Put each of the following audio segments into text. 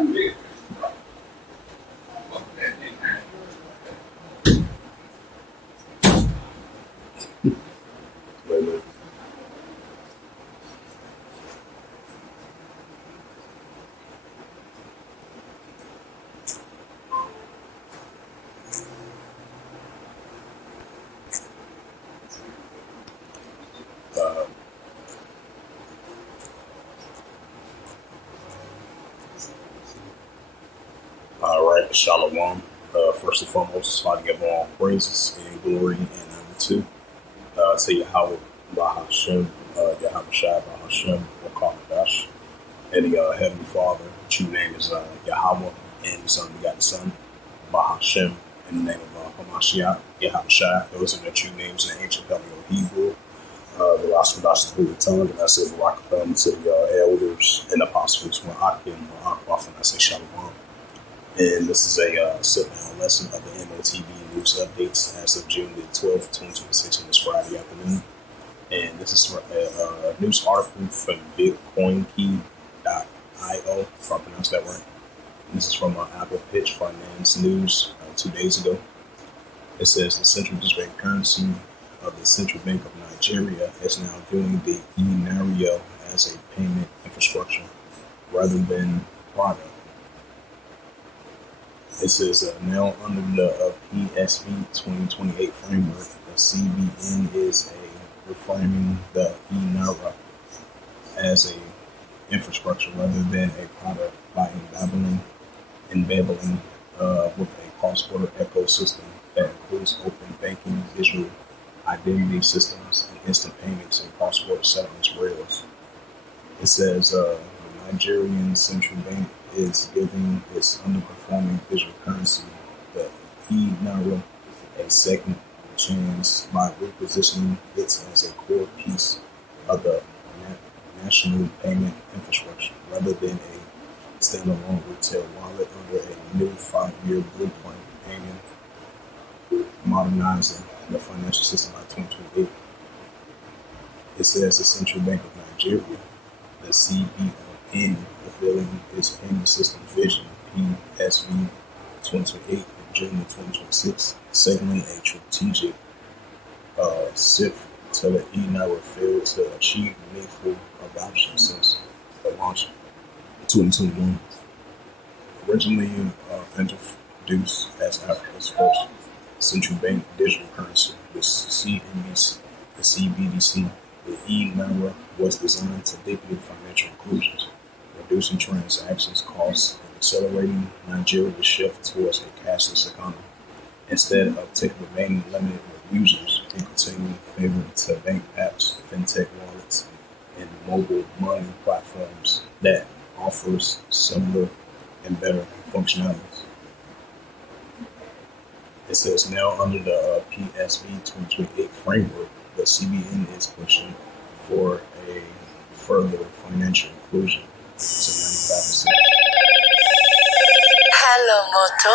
Lately. Uh, all right, Shalom. First and foremost, I give all praises and glory and honor to Yahweh, Bahashem, Yahweh Shai, Bahashem, Wakamash, and the Heavenly Father. True name is Yahweh, and His unbegotten Son, Bahashem, in the name of Hamashiach, Yahweh Shai. Those are the true names in the ancient Paleo Hebrew. The Rashkadash, the tongue, and I said, welcome to the elders and apostles, Wa'akim, Wa'akbaf, and I say Shalom. And this is a sit-down lesson of the M.O.T.B news updates as of June the 12th, 2026, on this Friday afternoon. And this is a news article from BitcoinKey.io, if I pronounced that right. This is from Apple Pitch Finance News 2 days ago. It says the central district currency of the Central Bank of Nigeria is now viewing the e-naira as a payment infrastructure rather than product. It says now under the PSV 2028 framework, the CBN is reframing the e-naira as a infrastructure rather than a product by embedding with a cross-border ecosystem that includes open banking, digital identity systems, and instant payments and cross-border settlements rails. It says the Nigerian central bank is giving its underperforming digital currency, the e-naira, a second chance by repositioning it as a core piece of the national payment infrastructure rather than a standalone retail wallet under a new 5-year blueprint aiming modernizing the financial system by 2028. It says the Central Bank of Nigeria, the CBN, revealing its payment system vision, PSV 2028, in June of 2026, signaling a strategic shift to the e-naira failed to achieve meaningful adoption since the launch in 2021. Originally introduced as Africa's first central bank digital currency, the CBDC, the e-naira was designed to deepen financial inclusion, reducing transactions costs, and accelerating Nigeria's shift towards a cashless economy. Instead of remaining limited with users and continuing favored to bank apps, fintech wallets, and mobile money platforms that offers similar and better functionalities. It says now under the PSV 2028 framework, the CBN is pushing for a further financial inclusion to 95%. Hello, Moto.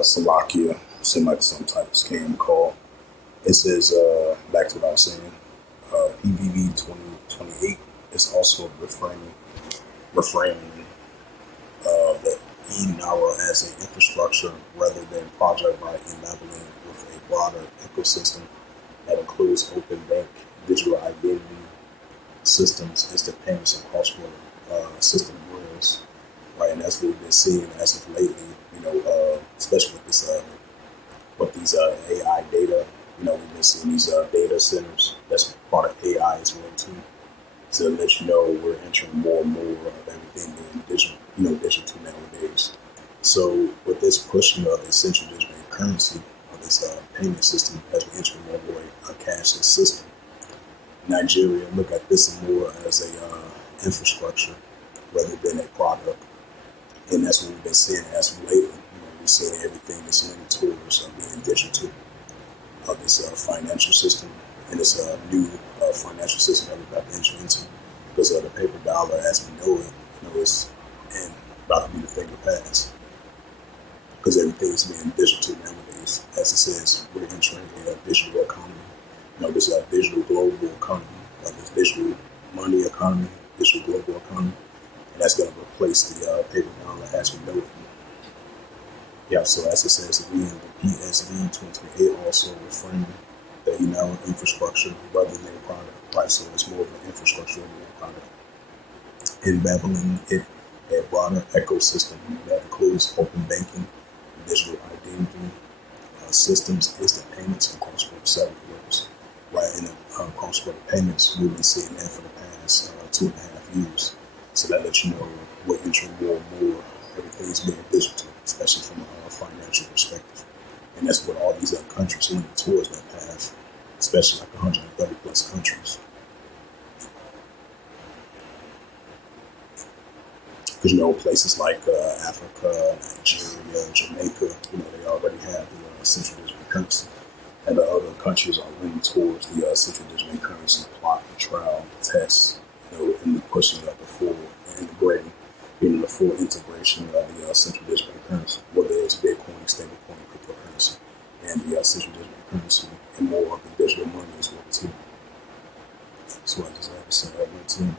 Salakia, seemed like some type of scam call. It says, back to what I was saying, PVV 28 is also reframing the e-Naira as an infrastructure rather than project by enabling with a broader ecosystem that includes open bank, digital identity systems, instant payments, and cross-border system rails. Right, and that's what we've been seeing as of lately. Especially with this with these AI data. We've been seeing these data centers. That's part of AI as well too. To let you know, we're entering more and more of everything being digital. Digital nowadays. So with this pushing of the central digital currency, of this payment system, as we enter more and more a cashless system, Nigeria look at this more as a infrastructure rather than a product, and that's what we've been seeing as of lately. We're seeing everything that's leaning towards being digital of this financial system and this new financial system that we're about to enter into, because the paper dollar, as we know it, is and about to be the thing of the past, because everything is being digital nowadays. As it says, we're entering a digital economy. This digital global economy, this digital money economy, digital global economy, and that's going to replace the paper dollar as we know it. Yeah, so as it says again, the PSV 28 also reframing the infrastructure rather than a product. Right, so it's more of an infrastructure than a product. Enabling it a broader ecosystem that includes open banking, digital identity systems, instant payments, and cross-border settlement rails. Right, in cross-border payments, we've been seeing that for the past 2.5 years. So that lets you know we're entering more and more. Everything's being digital, especially from a financial perspective. And that's what all these other countries leaning towards that path, especially like 130 plus countries. Because places like Africa, Nigeria, Jamaica, they already have the central digital currency, and the other countries are leaning towards the central digital currency plot, trial, test, and the pushing of the full integrating, the full integration of the central digital currency, whether it's Bitcoin, stablecoin, cryptocurrency, and the central digital currency, and more of the digital money as well too. So I just have to say that too.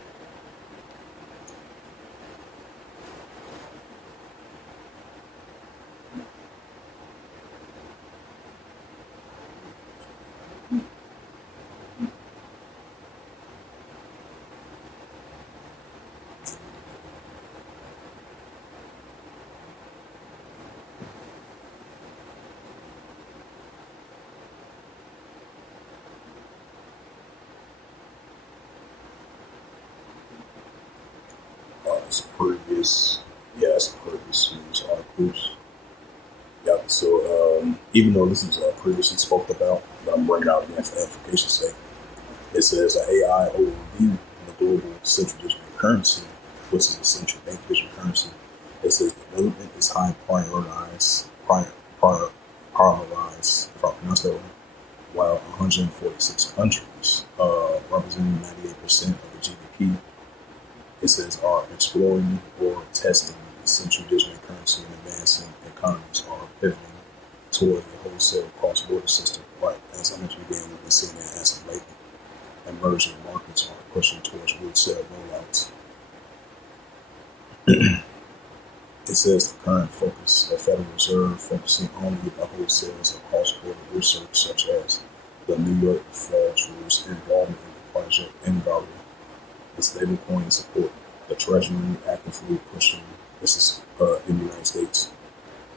Previous news articles. Yeah, so even though this is previously spoke about, but I'm bringing out again for edification's sake, it says an AI overview of the global central digital currency, which is the central bank digital currency. It says development is high prioritized, if I pronounce that right, while 146 countries, representing 98% of the GDP, it says are exploring or testing the central digital currency, and advancing economies are pivoting toward a wholesale cross-border system. Right, as I mentioned again, we've been seeing that as of lately. Emerging markets are pushing towards wholesale rollouts. It says the current focus of Federal Reserve focusing only the wholesales of cross-border research, such as the New York Fed's involvement in the Project M.O.T.B, the stablecoin support, the Treasury actively pushing. This is in the United States.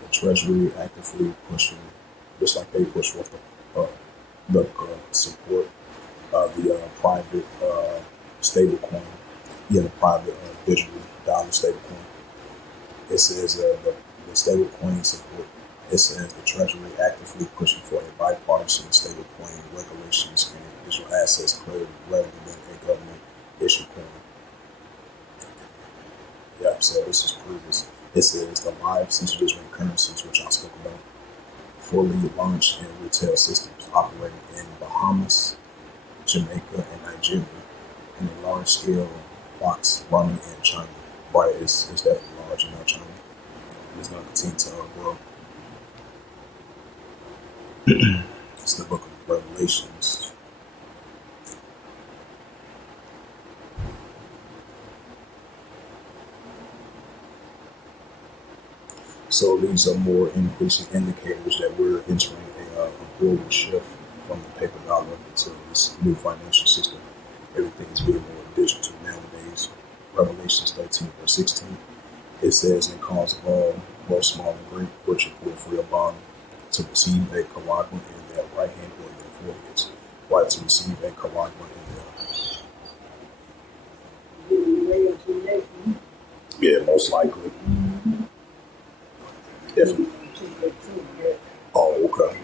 The Treasury actively pushing, just like they push with the support of the private stablecoin, the private digital dollar stablecoin. It says the stablecoin support. It says the Treasury actively pushing for a bipartisan stablecoin regulations and digital assets clarity rather than a government issue coin. Yep, so this is previous. It says the live central digital currencies, which I spoke about, fully launched in retail systems operating in Bahamas, Jamaica, and Nigeria, and a large scale box running in China. Right, it's definitely large in China. It's going to continue to grow. It's the book of Revelations. So these are more increasing indicators that we're entering a global shift from the paper dollar to this new financial system. Everything's getting more digital nowadays. Revelations 13 verse 16. It says, "And cause of all, both small and great, rich and poor, free or bond, to receive a charagma in their right hand or in their foreheads." Right, to receive a charagma in their, yeah, most likely. Definitely. Oh, okay.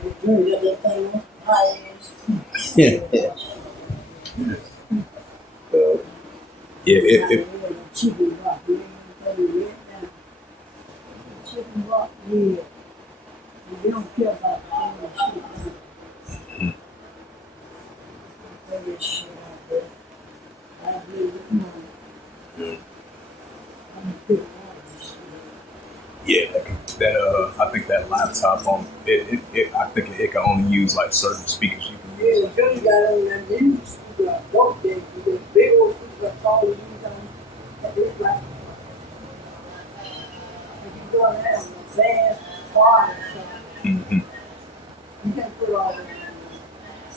Yeah. Yeah, yeah, I think that laptop on I think it can only use like certain speakers you can use. Mm-hmm. Yeah.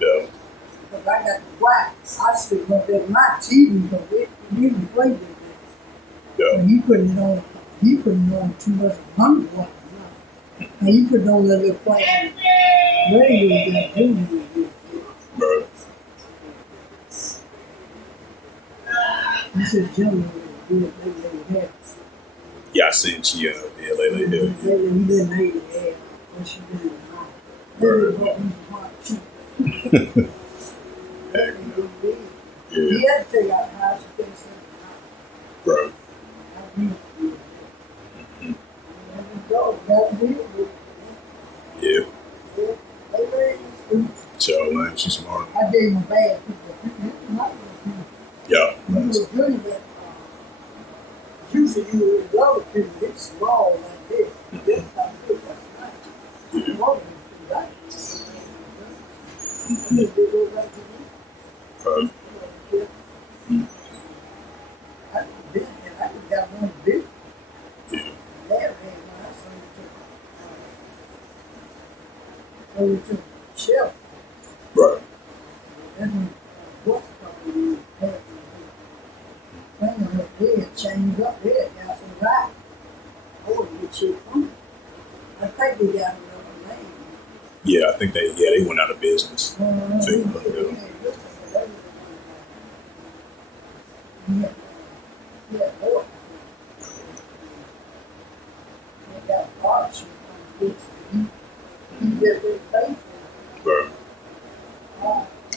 Yeah. Right. Yeah, I seen she lately. Right. Yeah. So man, she's smart. Yeah. Right. Right. Yeah, I think they went out of business.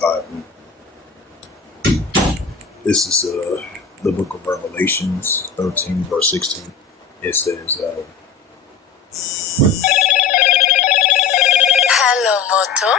Right. This is the book of Revelations 13 verse 16. It says, Hello, Moto.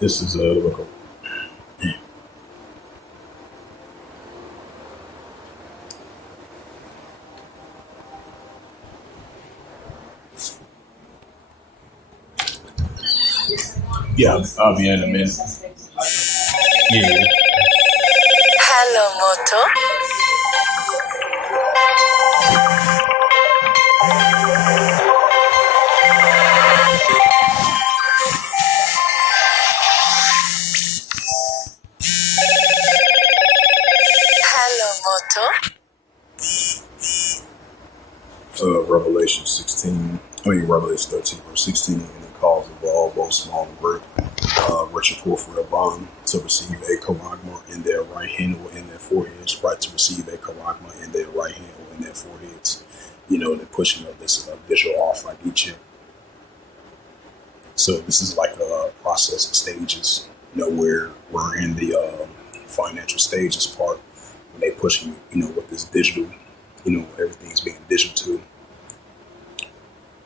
this is the book of yeah, I'll be in a minute. Yeah. Hello, Moto. Hello, Moto. Revelation 16, Revelation 13, verse 16, and it calls of all, both small and great, rich and poor, for a bond, to receive a charagma in their right hand or in their foreheads, right, to receive a charagma in their right hand or in their foreheads. You know, the pushing of this visual off like each chip. So this is like a process of stages, you know, where we're in the financial stages part, when they pushing, you know, with this digital everything's being digital,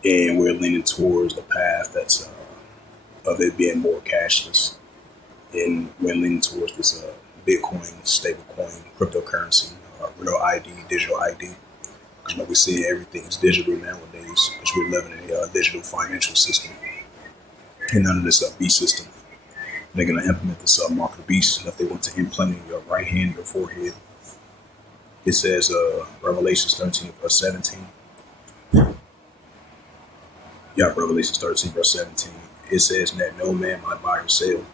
and we're leaning towards the path that's of it being more cashless, and we're leaning towards this Bitcoin, stablecoin, cryptocurrency, real ID, digital ID. We're seeing everything is digital nowadays because we're living in a digital financial system, and none of this B system. They're going to implement this mark of the beast that they want to implant in your right hand, your forehead. It says Revelations 13 verse 17. Yeah, Revelations 13 verse 17. It says that no man might buy or sell,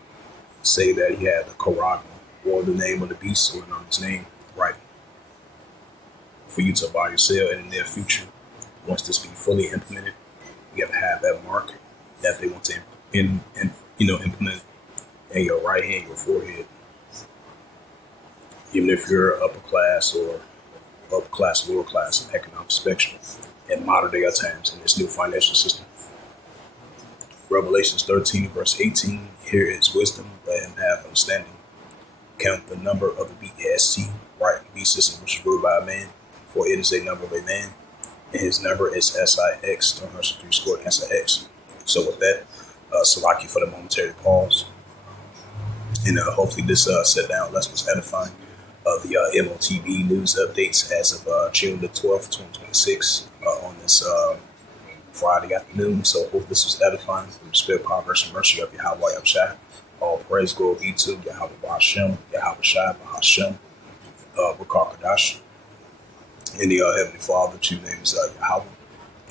say that he had the Quran or the name of the beast or on his name, right? For you to buy or sell in the near future, once this be fully implemented, you have to have that mark that they want to implement in your right hand, your forehead. Even if you're upper class or upper class, lower class economic spectrum in modern day times in this new financial system. Revelations 13 verse 18, here is wisdom, let him have understanding. Count the number of the BST, right, beast system, which is ruled by a man, for it is a number of a man, and his number is SIX, 3 squared SIX. So with that, Salaki for the momentary pause. And hopefully this set down less was edifying of the M.O.T.B news updates as of June the 12th, 2026 on this Friday afternoon. So hope this was edifying from the spirit, power, verse, and mercy of Yahweh Yahshua. All praise, glory be to Yahweh Hashem, Yahweh Shai, Hashem, Bakar Kadash. And the Heavenly Father, true name is Yahweh,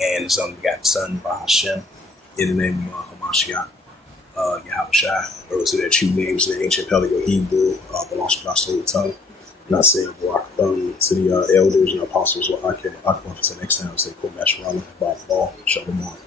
and his unbegotten Son, Hashem, in the name of Hamashiach. Yahweh Shai, those are their true names in the ancient Paleo Hebrew, belongs to our holy tongue. Not saying Barak to the elders and apostles, or I can to the next time say, Komash Rama, Bob Ball, Shalom.